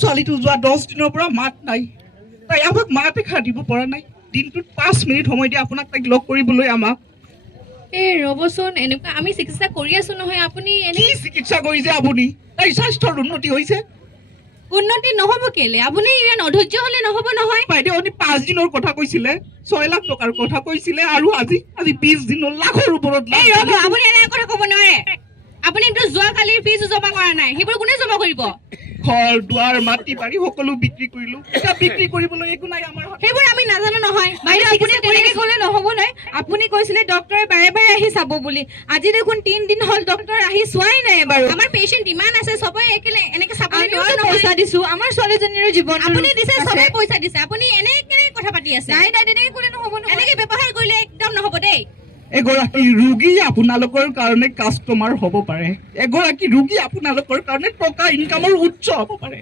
ছোৱালীটো যোৱা 10 দিনৰ পৰা মাত নাই। তাই আমাক মাতে খাৰ দিব পৰা নাই। দিনটোত 5 মিনিট সময় দিয়ে আপোনাক তাইক লগ কৰিবলৈ আমাক। এই ৰ'বচোন, এনেকুৱা আমি চিকিৎসা কৰি আছো নহয়, আপুনি কি চিকিৎসা কৰিছে আপুনি? তাইৰ স্বাস্থ্যৰ উন্নতি হৈছে। উন্নতি নহ'ব কেলে? আপুনি ইমান অধৈৰ্য হ'লে নহ'ব নহয়। বাইদেউ আপুনি 5 দিনৰ কথা কৈছিলে, 6 লাখ টকাৰ কথা কৈছিলে, আৰু আজি 20 দিন হ'ল, লাখৰ ওপৰত লাখ। এই ৰ'ব, আপুনি এনেকুৱা কথা ক'ব নোৱাৰে। আপুনিতো যোৱাকালিৰ ফিজো জমা কৰা নাই, সেইবোৰ কোনে জমা কৰিব? ঘৰ দুৱাৰ মাটি বাৰী সকলো বিক্ৰী কৰিলো। এতিয়া বিক্ৰী কৰিবলৈ একো নাই আমাৰ হাতত। সেইবোৰ আমি নাজানো নহয়। বাইদেউ আপুনি তেনেকে ক'লে নহ'ব নহয়। আপুনি কৈছিলে ডক্টৰে বাৰে বাৰে আহি চাব বুলি। আজি দেখোন 3 দিন হ'ল ডক্টৰ আহি চোৱাই নাই বাৰু। আমাৰ পেচেণ্ট ইমান আছে, চবে এনেকে চাবলৈ আমিও নোৱাৰো পইচা নহয়। দিছো, আমাৰ ছোৱালীজনীৰো জীৱন আপুনি দিছে, চবে পইচা দিছে, আপুনি এনেকে কথা পাতি আছে। নাই নাই, তেনেকে ক'লে নহ'ব নহয়। এনেকে ব্যৱহাৰ কৰিলে একদম নহ'ব দেই। এগৰাকী ৰোগী আপোনালোকৰ কাৰণে কাষ্টমাৰ হ'ব পাৰে, এগৰাকী ৰোগী আপোনালোকৰ কাৰণে টকা ইনকামৰ উৎস হ'ব পাৰে।